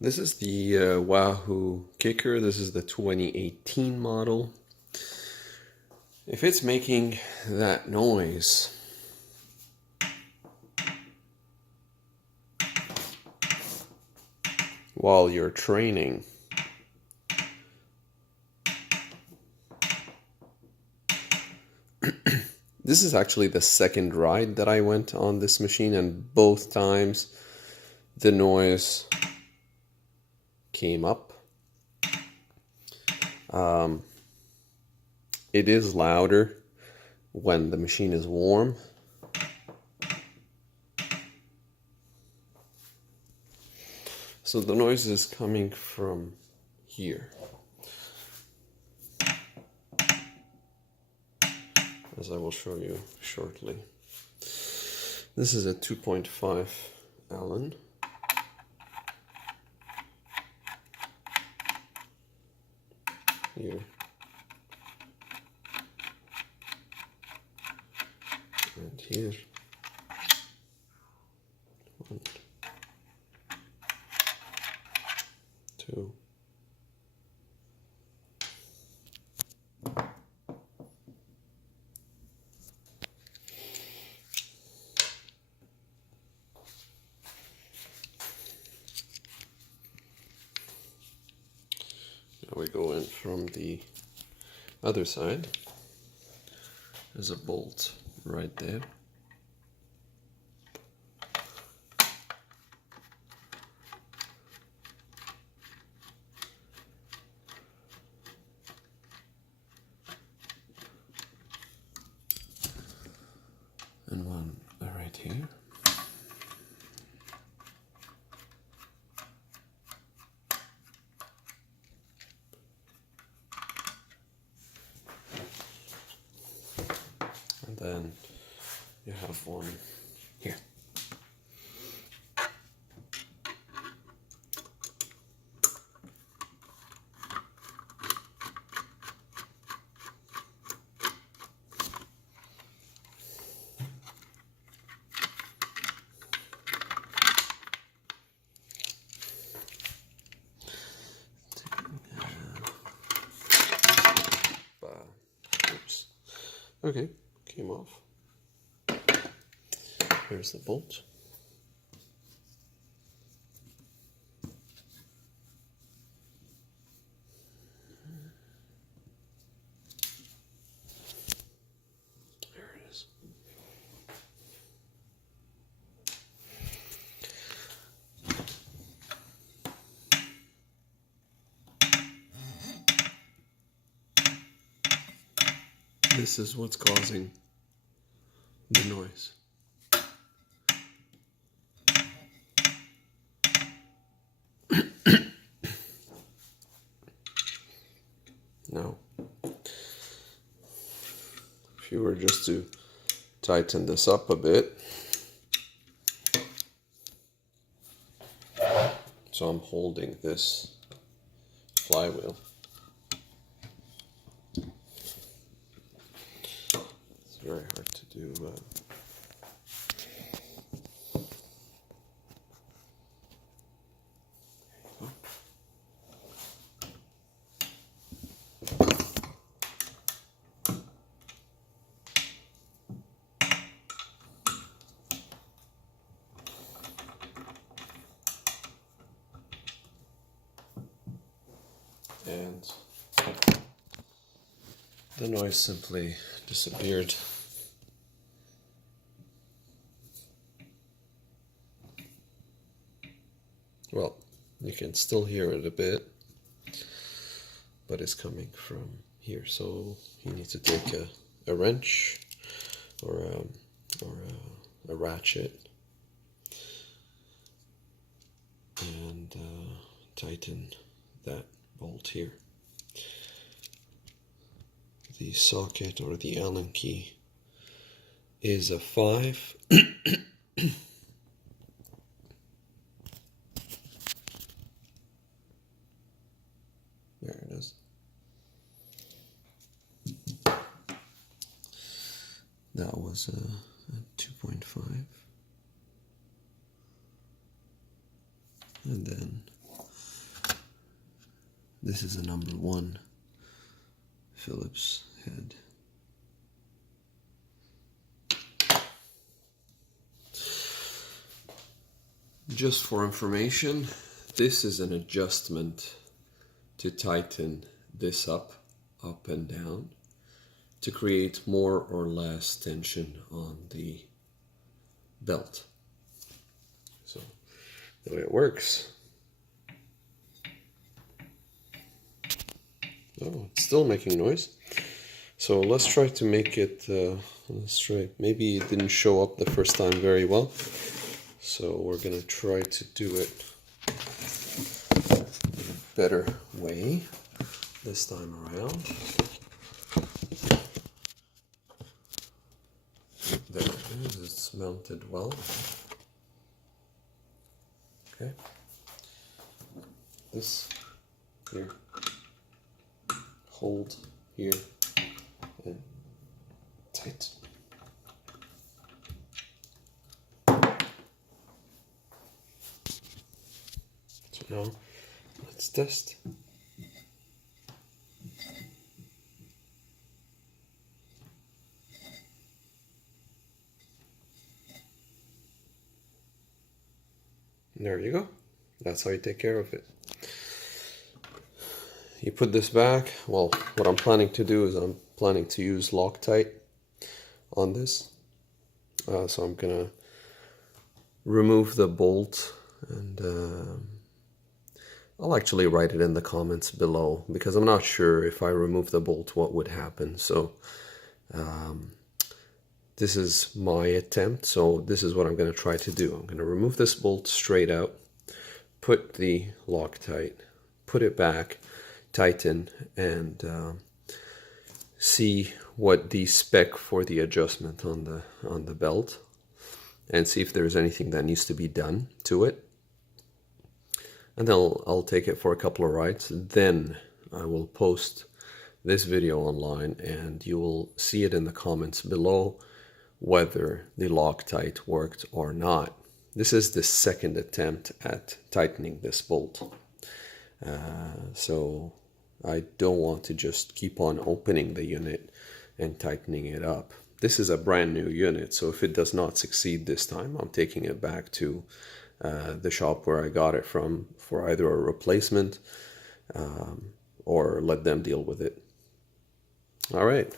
This is the Wahoo Kickr. This is the 2018 model. If it's making that noise, while you're training, this is actually the second ride that I went on this machine, and both times the noise came up. It is louder when the machine is warm. So the noise is coming from here, as I will show you shortly. This is a 2.5 Allen. Here. And here. One, two. Now we go in from the other side. There's a bolt right there. And one right here. And then you have one here. Oops. Okay, came off. Here's the bolt. There it is. This is what's causing the noise. Now, if you were just to tighten this up a bit, so I'm holding this flywheel. It's very hard to do. And the noise simply disappeared. Well, you can still hear it a bit, but it's coming from here. So you need to take a wrench or a ratchet and tighten that bolt here. The socket or the Allen key is a 5. There it is. That was a 2.5. And then This is a number 1 Phillips head. Just for information, this is an adjustment to tighten this up and down, to create more or less tension on the belt. So the way it works. Oh, it's still making noise. So let's try to make it, let's try, maybe it didn't show up the first time very well. So we're gonna try to do it in a better way this time around. There it is, it's mounted well. Okay. This here, hold here, and tight. So now, let's test. There you go. That's how you take care of it. You put this back. Well, what I'm planning to do is I'm planning to use Loctite on this. So I'm gonna remove the bolt, and I'll actually write it in the comments below, because I'm not sure if I remove the bolt what would happen. So this is my attempt, so this is what I'm going to try to do. I'm going to remove this bolt straight out, put the Loctite, put it back, tighten, and see what the spec for the adjustment on the belt, and see if there's anything that needs to be done to it. And then I'll take it for a couple of rides. Then I will post this video online, and you will see it in the comments below whether the Loctite worked or not. This is the second attempt at tightening this bolt. So I don't want to just keep on opening the unit and tightening it up. This is a brand new unit, so if it does not succeed this time, I'm taking it back to the shop where I got it from for either a replacement or let them deal with it. All right.